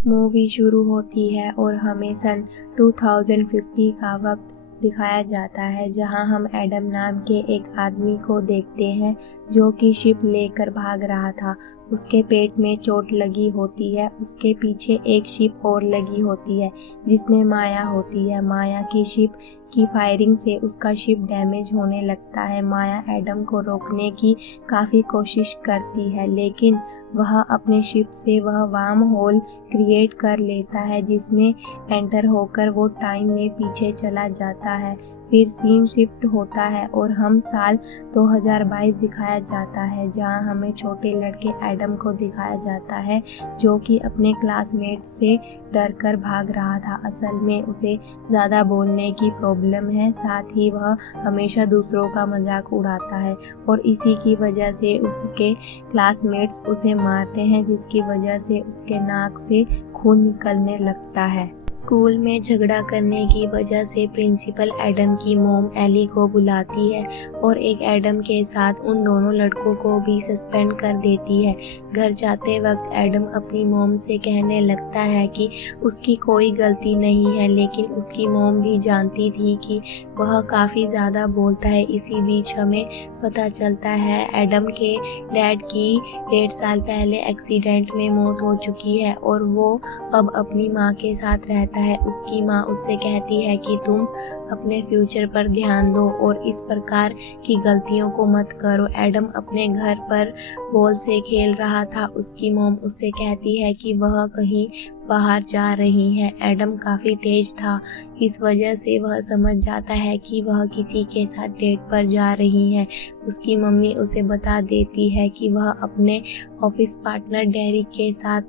Movie शुरू होती है और हमें सन 2050 का वक्त दिखाया जाता है, जहां हम एडम नाम के एक आदमी को देखते हैं जो कि शिप लेकर भाग रहा था। उसके पेट में चोट लगी होती है। उसके पीछे एक शिप और लगी होती है जिसमें माया होती है। माया की शिप की फायरिंग से उसका शिप डैमेज होने लगता है। माया एडम को रोकने की काफ़ी कोशिश करती है, लेकिन वह अपने शिप से वह वार्म होल क्रिएट कर लेता है जिसमें एंटर होकर वो टाइम में पीछे चला जाता है। फिर सीन शिफ्ट होता है और हम साल 2022 दिखाया जाता है, जहां हमें छोटे लड़के एडम को दिखाया जाता है जो कि अपने क्लासमेट से डरकर भाग रहा था। असल में उसे ज़्यादा बोलने की प्रॉब्लम है, साथ ही वह हमेशा दूसरों का मजाक उड़ाता है और इसी की वजह से उसके क्लासमेट्स उसे मारते हैं, जिसकी वजह से उसके नाक से खून निकलने लगता है। स्कूल में झगड़ा करने की वजह से प्रिंसिपल एडम की मॉम एली को बुलाती है और एक एडम के साथ उन दोनों लड़कों को भी सस्पेंड कर देती है। घर जाते वक्त एडम अपनी मॉम से कहने लगता है कि उसकी कोई गलती नहीं है, लेकिन उसकी मॉम भी जानती थी कि वह काफ़ी ज़्यादा बोलता है। इसी बीच हमें पता चलता है एडम के डैड की 1.5 साल पहले एक्सीडेंट में मौत हो चुकी है और वो अब अपनी माँ के साथ रहता है। उसकी माँ उससे कहती है कि तुम अपने फ्यूचर पर ध्यान दो और इस प्रकार की गलतियों को मत करो। एडम अपने घर पर बॉल से खेल रहा था। उसकी मॉम उससे कहती है कि वह कहीं बाहर जा रही है। एडम काफ़ी तेज था, इस वजह से वह समझ जाता है कि वह किसी के साथ डेट पर जा रही है। उसकी मम्मी उसे बता देती है कि वह अपने ऑफिस पार्टनर डेरिक के साथ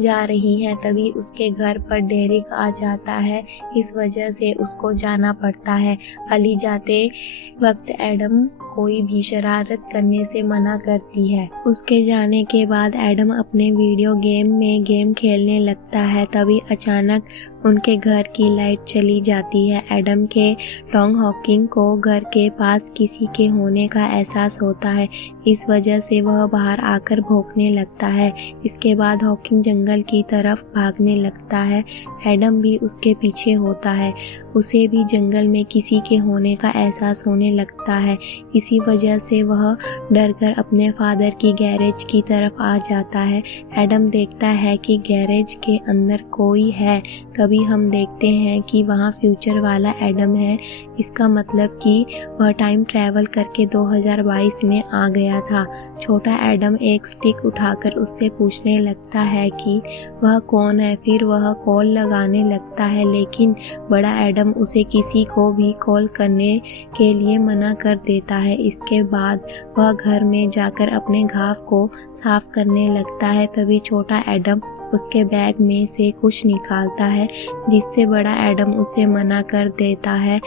जा रही हैं। तभी उसके घर पर डेरिक आ जाता है, इस वजह से उसको जाना पड़ता है। अली जाते वक्त एडम कोई भी शरारत करने से मना करती है। उसके जाने के बाद एडम अपने वीडियो गेम में गेम खेलने लगता है। तभी अचानक उनके घर की लाइट चली जाती है। एडम के टॉम हॉकिंग को घर के पास किसी के होने का एहसास होता है, इस वजह से वह बाहर आकर भौंकने लगता है। इसके बाद हॉकिंग जंगल की तरफ भागने लगता है। एडम भी उसके पीछे होता है। उसे भी जंगल में किसी के होने का एहसास होने लगता है। इसी वजह से वह डरकर अपने फादर की गैरेज की तरफ आ जाता है। एडम देखता है कि गैरेज के अंदर कोई है। तभी हम देखते हैं कि वहाँ फ्यूचर वाला एडम है। इसका मतलब कि वह टाइम ट्रैवल करके 2022 में आ गया था। छोटा एडम एक स्टिक उठाकर उससे पूछने लगता है कि वह कौन है। फिर वह कॉल लगाने लगता है, लेकिन बड़ा एडम उसे किसी को भी कॉल करने के लिए मना कर देता है। इसके बाद वह घर में जाकर अपने घाव को साफ करने लगता है। तभी छोटा एडम उसके बैग में से कुछ निकालता है, जिससे बड़ा एडम उसे मना कर देता है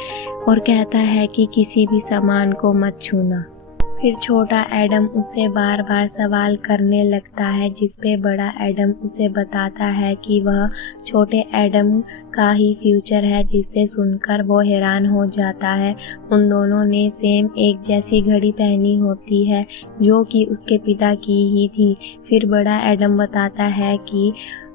और कहता है कि किसी भी सामान को मत छूना। फिर छोटा एडम उससे बार बार सवाल करने लगता है, जिस पे बड़ा एडम उसे बताता है कि वह छोटे एडम का ही फ्यूचर है, जिससे सुनकर वो हैरान हो जाता है। उन दोनों ने सेम एक जैसी घड़ी पहनी होती है जो कि उसके पिता की ही थी। फिर बड़ा एडम बताता है कि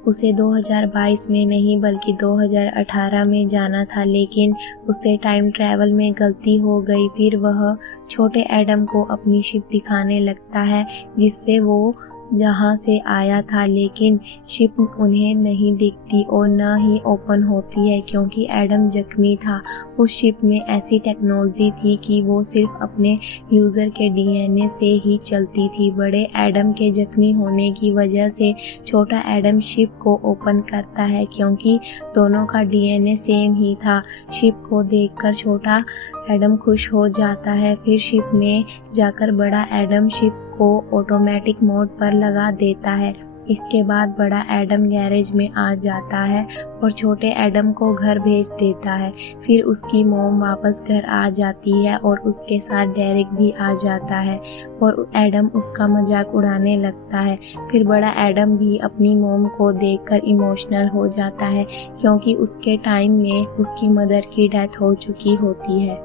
उसे 2022 में नहीं बल्कि 2018 में जाना था, लेकिन उससे टाइम ट्रैवल में गलती हो गई। फिर वह छोटे एडम को अपनी शिप दिखाने लगता है, जिससे वो जहाँ से आया था, लेकिन शिप उन्हें नहीं दिखती और न ही ओपन होती है क्योंकि एडम जख्मी था। उस शिप में ऐसी टेक्नोलॉजी थी कि वो सिर्फ अपने यूज़र के डीएनए से ही चलती थी। बड़े एडम के जख्मी होने की वजह से छोटा एडम शिप को ओपन करता है क्योंकि दोनों का डीएनए सेम ही था। शिप को देखकर छोटा एडम खुश हो जाता है। फिर शिप में जाकर बड़ा एडम शिप को ऑटोमेटिक मोड पर लगा देता है। इसके बाद बड़ा एडम गैरेज में आ जाता है और छोटे एडम को घर भेज देता है। फिर उसकी मॉम वापस घर आ जाती है और उसके साथ डेरिक भी आ जाता है और एडम उसका मजाक उड़ाने लगता है। फिर बड़ा एडम भी अपनी मॉम को देखकर इमोशनल हो जाता है क्योंकि उसके टाइम में उसकी मदर की डेथ हो चुकी होती है।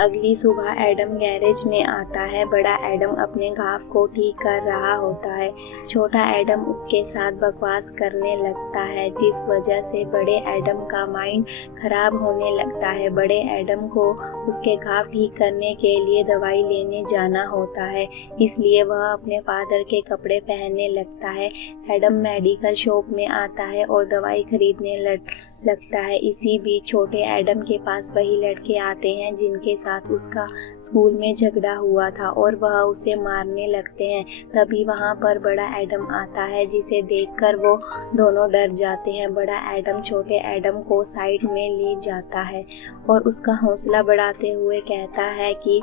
अगली सुबह एडम गैरेज में आता है। बड़ा एडम अपने घाव को ठीक कर रहा होता है। छोटा एडम उसके साथ बकवास करने लगता है, जिस वजह से बड़े एडम का माइंड खराब होने लगता है। बड़े एडम को उसके घाव ठीक करने के लिए दवाई लेने जाना होता है, इसलिए वह अपने फादर के कपड़े पहनने लगता है। एडम मेडिकल शॉप में आता है और दवाई खरीदने लगता है। इसी बीच छोटे एडम के पास वही लड़के आते हैं जिनके साथ उसका स्कूल में झगड़ा हुआ था और वह उसे मारने लगते हैं। तभी वहां पर बड़ा एडम आता है, जिसे देखकर वो दोनों डर जाते हैं। बड़ा एडम छोटे एडम को साइड में ले जाता है और उसका हौसला बढ़ाते हुए कहता है कि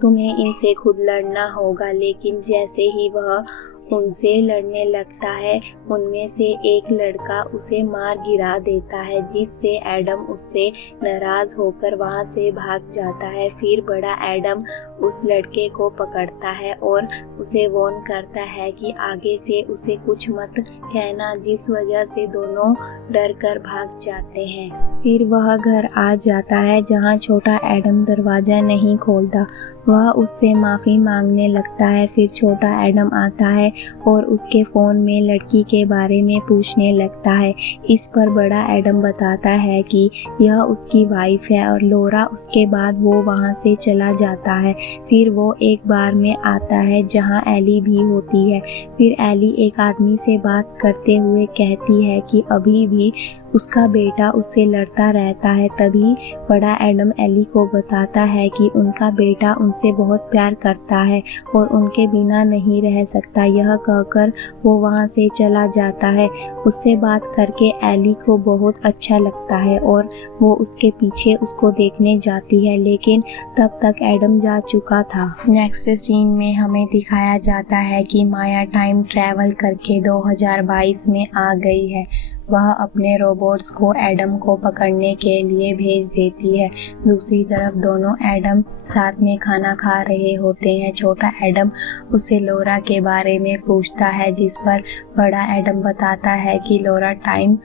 तुम्हें इनसे खुद लड़ना होगा। लेकिन जैसे ही वह उनसे लड़ने लगता है, उनमें से एक लड़का उसे मार गिरा देता है, जिससे एडम उससे नाराज होकर वहां से भाग जाता है। फिर बड़ा एडम उस लड़के को पकड़ता है और उसे वार्न करता है कि आगे से उसे कुछ मत कहना, जिस वजह से दोनों डर कर भाग जाते हैं। फिर वह घर आ जाता है, जहां छोटा एडम दरवाजा नहीं खोलता। वह उससे माफ़ी मांगने लगता है। फिर छोटा एडम आता है और उसके फ़ोन में लड़की के बारे में पूछने लगता है। इस पर बड़ा एडम बताता है कि यह उसकी वाइफ है और लोरा। उसके बाद वो वहाँ से चला जाता है। फिर वो एक बार में आता है जहाँ एली भी होती है। फिर एली एक आदमी से बात करते हुए कहती है कि अभी भी उसका बेटा उससे लड़ता रहता है। तभी बड़ा एडम एली को बताता है कि उनका बेटा उनसे बहुत प्यार करता है और उनके बिना नहीं रह सकता। यह कहकर वो वहाँ से चला जाता है। उससे बात करके एली को बहुत अच्छा लगता है और वो उसके पीछे उसको देखने जाती है, लेकिन तब तक एडम जा चुका था। नेक्स्ट सीन में हमें दिखाया जाता है कि माया टाइम ट्रैवल करके 2022 में आ गई है। वह अपने रोबोट्स को एडम को पकड़ने के लिए भेज देती है। दूसरी तरफ दोनों एडम साथ में खाना खा रहे होते हैं। छोटा एडम उससे लोरा के बारे में पूछता है, जिस पर बड़ा एडम बताता है कि लोरा टाइम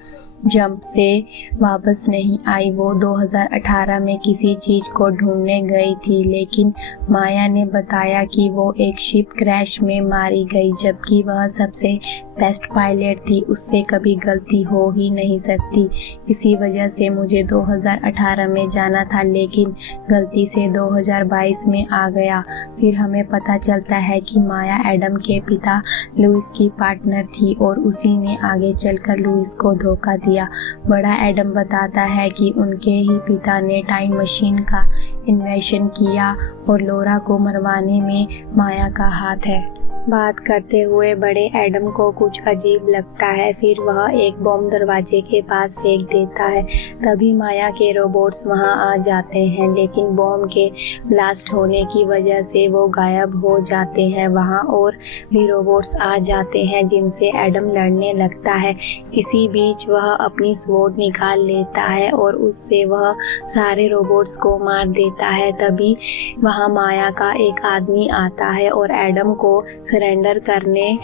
जंप से वापस नहीं आई। वो 2018 में किसी चीज़ को ढूंढने गई थी, लेकिन माया ने बताया कि वो एक शिप क्रैश में मारी गई, जबकि वह सबसे बेस्ट पायलट थी। उससे कभी गलती हो ही नहीं सकती। इसी वजह से मुझे 2018 में जाना था, लेकिन गलती से 2022 में आ गया। फिर हमें पता चलता है कि माया एडम के पिता लुइस की पार्टनर थी और उसी ने आगे चलकर लुइस को धोखा दिया। बड़ा एडम बताता है कि उनके ही पिता ने टाइम मशीन का इन्वेंशन किया और लोरा को मरवाने में माया का हाथ है। बात करते हुए बड़े एडम को कुछ अजीब लगता है। फिर वह एक बॉम्ब दरवाजे के पास फेंक देता है। तभी माया के रोबोट्स वहां आ जाते हैं, लेकिन बॉम्ब के ब्लास्ट होने की वजह से वो गायब हो जाते हैं। वहां और भी रोबोट्स आ जाते हैं जिनसे एडम लड़ने लगता है। इसी बीच वह अपनी स्वॉर्ड निकाल लेता है और उससे वह सारे रोबोट्स को मार देता है। तभी वहां माया का एक आदमी आता है और एडम को सरेंडर करने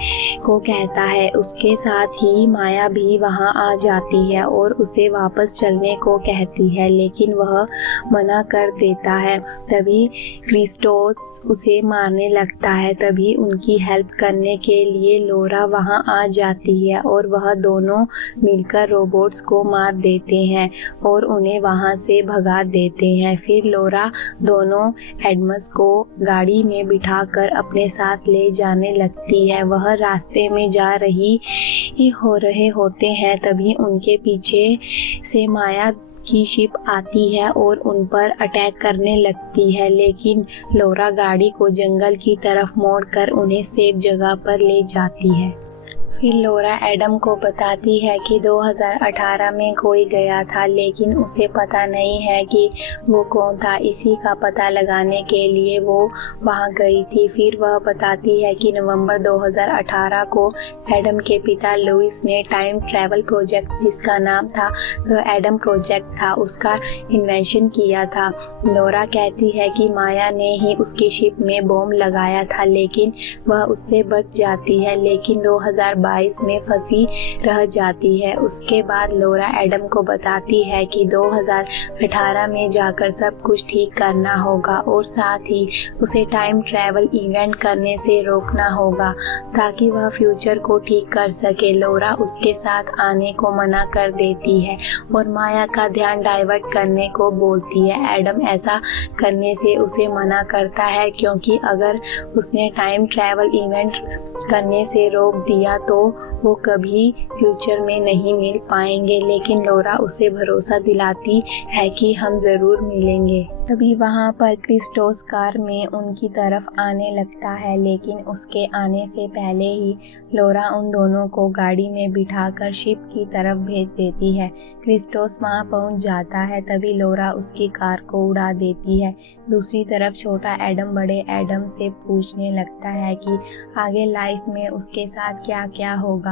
को कहता है। उसके साथ ही माया भी वहां आ जाती है और उसे वापस चलने को कहती है, लेकिन वह मना कर देता है। तभी क्रिस्टोस उसे मारने लगता है। तभी उनकी हेल्प करने के लिए लोरा वहां आ जाती है और वह दोनों मिलकर रोबोट्स को मार देते हैं और उन्हें वहां से भगा देते हैं। फिर लोरा दोनों एडमस को गाड़ी में बिठाकर अपने साथ ले जाने लगती है। वह रास्ते में जा रहे होते हैं, तभी उनके पीछे से माया की शिप आती है और उन पर अटैक करने लगती है, लेकिन लोरा गाड़ी को जंगल की तरफ मोड़कर उन्हें सेफ जगह पर ले जाती है। फिर लोरा एडम को बताती है कि 2018 में कोई गया था, लेकिन उसे पता नहीं है कि वो कौन था। इसी का पता लगाने के लिए वो वहां गई थी। फिर वह बताती है कि नवंबर 2018 को एडम के पिता लुइस ने टाइम ट्रैवल प्रोजेक्ट, जिसका नाम था द एडम प्रोजेक्ट था, उसका इन्वेंशन किया था। लोरा कहती है कि माया ने ही उसकी शिप में बॉम्ब लगाया था, लेकिन वह उससे बच जाती है। लेकिन 2022 2022 में फंसी रह जाती है। उसके बाद लोरा एडम को बताती है कि 2018 में जाकर सब कुछ ठीक करना होगा और साथ ही उसे टाइम ट्रैवल इवेंट करने से रोकना होगा ताकि वह फ्यूचर को ठीक कर सके। लोरा उसके साथ आने को मना कर देती है और माया का ध्यान डाइवर्ट करने को बोलती है। एडम ऐसा करने से उसे मना करता है क्योंकि अगर उसने टाइम ट्रैवल इवेंट करने से रोक दिया तो वो कभी फ्यूचर में नहीं मिल पाएंगे, लेकिन लोरा उसे भरोसा दिलाती है कि हम ज़रूर मिलेंगे। तभी वहाँ पर क्रिस्टोस कार में उनकी तरफ आने लगता है, लेकिन उसके आने से पहले ही लोरा उन दोनों को गाड़ी में बिठाकर शिप की तरफ भेज देती है। क्रिस्टोस वहाँ पहुँच जाता है, तभी लोरा उसकी कार को उड़ा देती है। दूसरी तरफ छोटा एडम बड़े एडम से पूछने लगता है कि आगे लाइफ में उसके साथ क्या क्या होगा।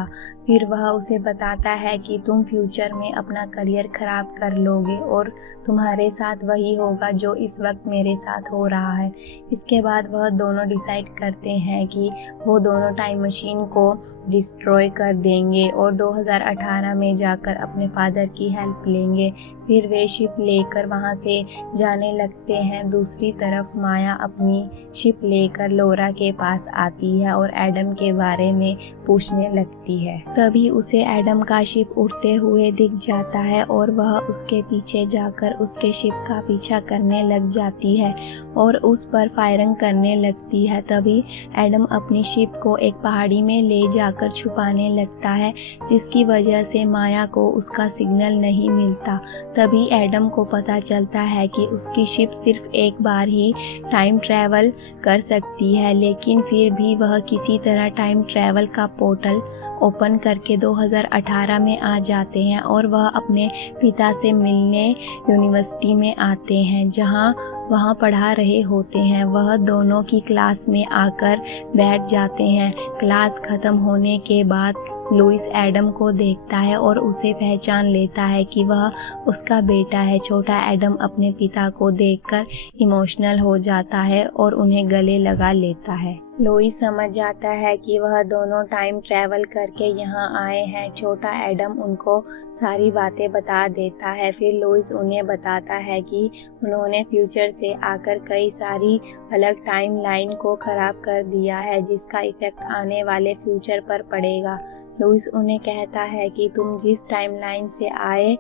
फिर वह उसे बताता है कि तुम फ्यूचर में अपना करियर खराब कर लोगे और तुम्हारे साथ वही होगा जो इस वक्त मेरे साथ हो रहा है। इसके बाद वह दोनों डिसाइड करते हैं कि वो दोनों टाइम मशीन को डिस्ट्रॉय कर देंगे और 2018 में जाकर अपने फादर की हेल्प लेंगे। फिर वे शिप लेकर वहाँ से जाने लगते हैं। दूसरी तरफ माया अपनी शिप लेकर लोरा के पास आती है और एडम के बारे में पूछने लगती है। तभी उसे एडम का शिप उड़ते हुए दिख जाता है और वह उसके पीछे जाकर उसके शिप का पीछा करने लग जाती है और उस पर फायरिंग करने लगती है। तभी एडम अपनी शिप को एक पहाड़ी में ले जाकर छुपाने लगता है, जिसकी वजह से माया को उसका सिग्नल नहीं मिलता। तभी एडम को पता चलता है कि उसकी शिप सिर्फ एक बार ही टाइम ट्रैवल कर सकती है, लेकिन फिर भी वह किसी तरह टाइम ट्रैवल का पोर्टल ओपन करके 2018 में आ जाते हैं और वह अपने पिता से मिलने यूनिवर्सिटी में आते हैं, जहां वहाँ पढ़ा रहे होते हैं। वह दोनों की क्लास में आकर बैठ जाते हैं। क्लास खत्म होने के बाद लुइस एडम को देखता है और उसे पहचान लेता है कि वह उसका बेटा है। छोटा एडम अपने पिता को देखकर इमोशनल हो जाता है और उन्हें गले लगा लेता है। लुइस समझ जाता है कि वह दोनों टाइम ट्रैवल करके यहाँ आए हैं। छोटा एडम उनको सारी बातें बता देता है। फिर लुइस उन्हें बताता है कि उन्होंने फ्यूचर से आकर कई सारी अलग टाइम लाइन को खराब कर दिया है, जिसका इफेक्ट आने वाले फ्यूचर पर पड़ेगा। लुइस उन्हें कहता है कि तुम जिस टाइमलाइन से आए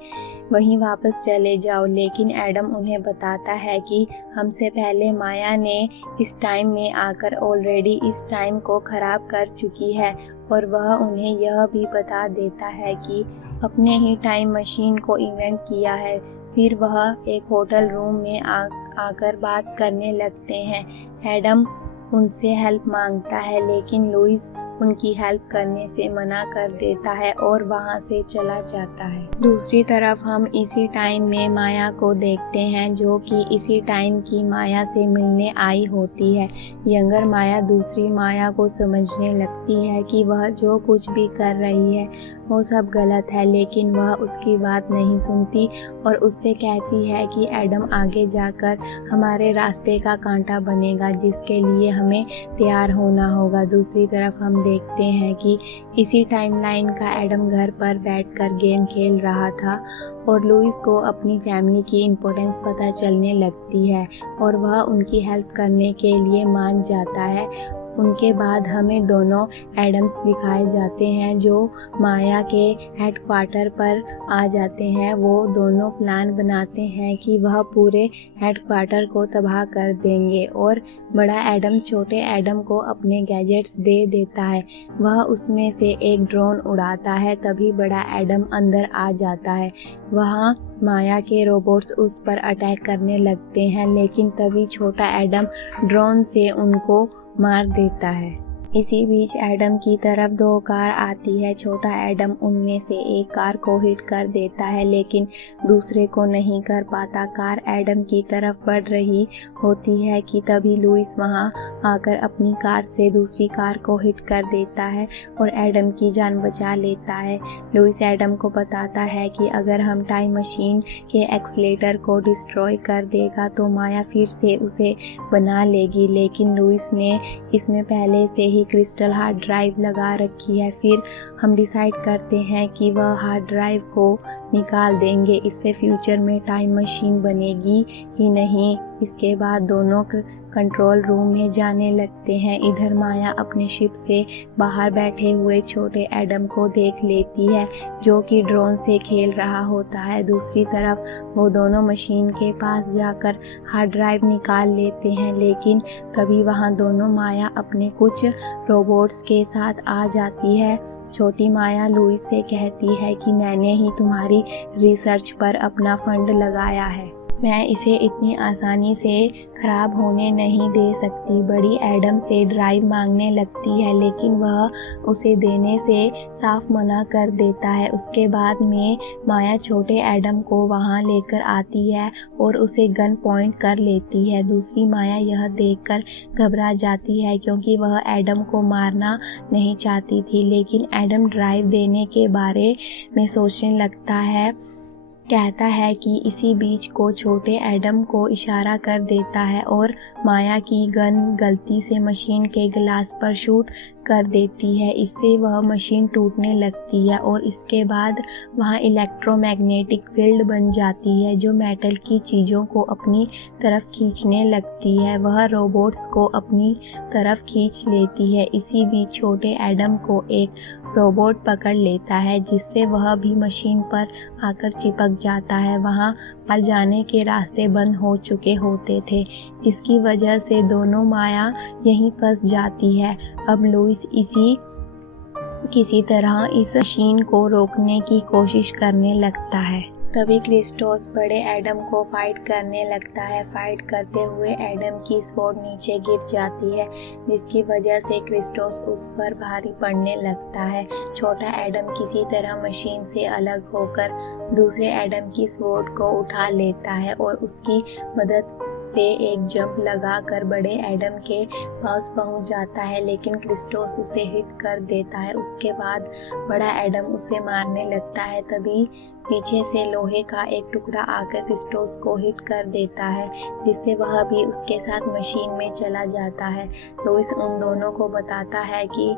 वहीं वापस चले जाओ, लेकिन एडम उन्हें बताता है कि हमसे पहले माया ने इस टाइम में आकर ऑलरेडी इस टाइम को खराब कर चुकी है और वह उन्हें यह भी बता देता है कि अपने ही टाइम मशीन को इन्वेंट किया है। फिर वह एक होटल रूम में आकर बात करने लगते हैं। एडम उनसे हेल्प मांगता है, लेकिन लुइस उनकी हेल्प करने से मना कर देता है और वहां से चला जाता है। दूसरी तरफ हम इसी टाइम में माया को देखते हैं, जो कि इसी टाइम की माया से मिलने आई होती है। यंगर माया दूसरी माया को समझने लगती है कि वह जो कुछ भी कर रही है वो सब गलत है, लेकिन वह उसकी बात नहीं सुनती और उससे कहती है कि एडम आगे जाकर हमारे रास्ते का कांटा बनेगा, जिसके लिए हमें तैयार होना होगा। दूसरी तरफ हम देखते हैं कि इसी टाइमलाइन का एडम घर पर बैठकर गेम खेल रहा था और लुइस को अपनी फैमिली की इम्पोर्टेंस पता चलने लगती है और वह उनकी हेल्प करने के लिए मान जाता है। उनके बाद हमें दोनों एडम्स दिखाए जाते हैं जो माया के हेडक्वार्टर पर आ जाते हैं। वो दोनों प्लान बनाते हैं कि वह पूरे हेडक्वार्टर को तबाह कर देंगे और बड़ा एडम छोटे एडम को अपने गैजेट्स दे देता है। वह उसमें से एक ड्रोन उड़ाता है। तभी बड़ा एडम अंदर आ जाता है। वहाँ माया के रोबोट्स उस पर अटैक करने लगते हैं, लेकिन तभी छोटा एडम ड्रोन से उनको मार देता है। इसी बीच एडम की तरफ दो कार आती है। छोटा एडम उनमें से एक कार को हिट कर देता है, लेकिन दूसरे को नहीं कर पाता। कार एडम की तरफ बढ़ रही होती है कि तभी लुइस वहां आकर अपनी कार से दूसरी कार को हिट कर देता है और एडम की जान बचा लेता है। लुइस एडम को बताता है कि अगर हम टाइम मशीन के एक्सीलेटर को डिस्ट्रॉय कर देगा तो माया फिर से उसे बना लेगी, लेकिन लुइस ने इसमें पहले से ही क्रिस्टल हार्ड ड्राइव लगा रखी है। फिर हम डिसाइड करते हैं कि वह हार्ड ड्राइव को निकाल देंगे, इससे फ्यूचर में टाइम मशीन बनेगी ही नहीं। इसके बाद दोनों कंट्रोल रूम में जाने लगते हैं। इधर माया अपने शिप से बाहर बैठे हुए छोटे एडम को देख लेती है जो कि ड्रोन से खेल रहा होता है। दूसरी तरफ वो दोनों मशीन के पास जाकर हार्ड ड्राइव निकाल लेते हैं, लेकिन तभी वहाँ दोनों माया अपने कुछ रोबोट्स के साथ आ जाती है। छोटी माया लुइस से कहती है कि मैंने ही तुम्हारी रिसर्च पर अपना फंड लगाया है, मैं इसे इतनी आसानी से खराब होने नहीं दे सकती। बड़ी एडम से ड्राइव मांगने लगती है, लेकिन वह उसे देने से साफ मना कर देता है। उसके बाद में माया छोटे एडम को वहां लेकर आती है और उसे गन पॉइंट कर लेती है। दूसरी माया यह देखकर घबरा जाती है क्योंकि वह एडम को मारना नहीं चाहती थी, लेकिन एडम ड्राइव देने के बारे में सोचने लगता है। कहता है कि इसी बीच को छोटे एडम को इशारा कर देता है और माया की गन गलती से मशीन के ग्लास पर शूट कर देती है। इससे वह मशीन टूटने लगती है और इसके बाद वहाँ इलेक्ट्रोमैग्नेटिक फील्ड बन जाती है जो मेटल की चीज़ों को अपनी तरफ खींचने लगती है। वह रोबोट्स को अपनी तरफ खींच लेती है। इसी बीच छोटे एडम को एक रोबोट पकड़ लेता है जिससे वह भी मशीन पर आकर चिपक जाता है। वहाँ पर जाने के रास्ते बंद हो चुके होते थे, जिसकी वजह से दोनों माया यहीं फंस जाती है। अब लुइस किसी तरह इस मशीन को रोकने की कोशिश करने लगता है। तभी क्रिस्टोस बड़े एडम को फाइट करने लगता है। फाइट करते हुए एडम की स्वॉर्ड नीचे गिर जाती है, जिसकी वजह से क्रिस्टोस उस पर भारी पड़ने लगता है। छोटा एडम किसी तरह मशीन से अलग होकर दूसरे एडम की स्वॉर्ड को उठा लेता है और उसकी मदद से एक जंप लगाकर बड़े एडम के पास पहुंच जाता है, लेकिन क्रिस्टोस उसे हिट कर देता है। उसके बाद बड़ा एडम उसे मारने लगता है। तभी पीछे से लोहे का एक टुकड़ा आकर क्रिस्टोस को हिट कर देता है, जिससे वह भी उसके साथ मशीन में चला जाता है। लुइस उन दोनों को बताता है कि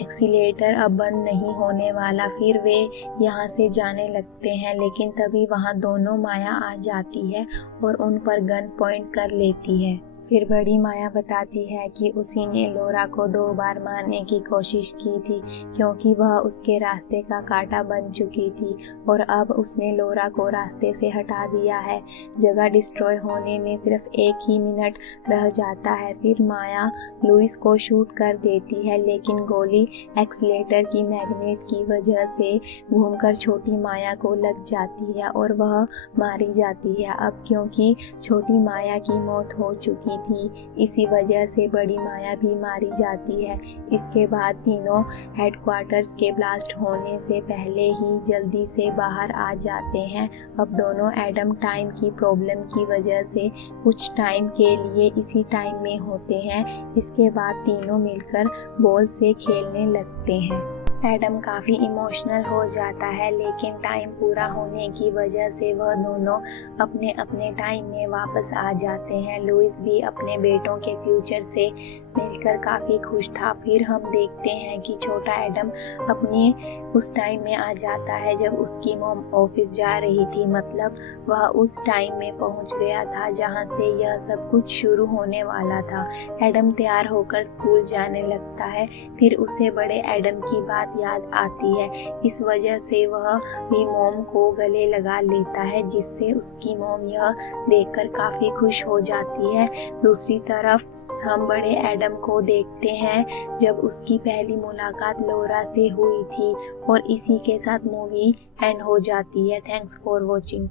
एक्सीलेटर अब बंद नहीं होने वाला। फिर वे यहाँ से जाने लगते हैं, लेकिन तभी वहाँ दोनों माया आ जाती है और उन पर गन पॉइंट कर लेती है। फिर बड़ी माया बताती है कि उसी ने लोरा को 2 बार मारने की कोशिश की थी, क्योंकि वह उसके रास्ते का कांटा बन चुकी थी और अब उसने लोरा को रास्ते से हटा दिया है। जगह डिस्ट्रॉय होने में सिर्फ 1 ही मिनट रह जाता है। फिर माया लुइस को शूट कर देती है, लेकिन गोली एक्सीलेटर की मैग्नेट की वजह से घूमकर छोटी माया को लग जाती है और वह मारी जाती है। अब क्योंकि छोटी माया की मौत हो चुकी थी, इसी वजह से बड़ी माया भी मारी जाती है। इसके बाद तीनों हेडक्वार्टर्स के ब्लास्ट होने से पहले ही जल्दी से बाहर आ जाते हैं। अब दोनों एडम टाइम की प्रॉब्लम की वजह से कुछ टाइम के लिए इसी टाइम में होते हैं। इसके बाद तीनों मिलकर बॉल से खेलने लगते हैं। एडम काफ़ी इमोशनल हो जाता है, लेकिन टाइम पूरा होने की वजह से वह दोनों अपने अपने टाइम में वापस आ जाते हैं। लुइस भी अपने बेटों के फ्यूचर से मिलकर काफ़ी खुश था। फिर हम देखते हैं कि छोटा एडम अपने उस टाइम में आ जाता है जब उसकी मॉम ऑफिस जा रही थी, मतलब वह उस टाइम में पहुंच गया था जहां से यह सब कुछ शुरू होने वाला था। एडम तैयार होकर स्कूल जाने लगता है। फिर उसे बड़े एडम की बात याद आती है। इस वजह से वह भी मॉम को गले लगा लेता है, जिससे उसकी मॉम यह देखकर काफ़ी खुश हो जाती है। दूसरी तरफ हम बड़े एडम को देखते हैं जब उसकी पहली मुलाकात लोरा से हुई थी, और इसी के साथ मूवी एंड हो जाती है। Thanks for watching.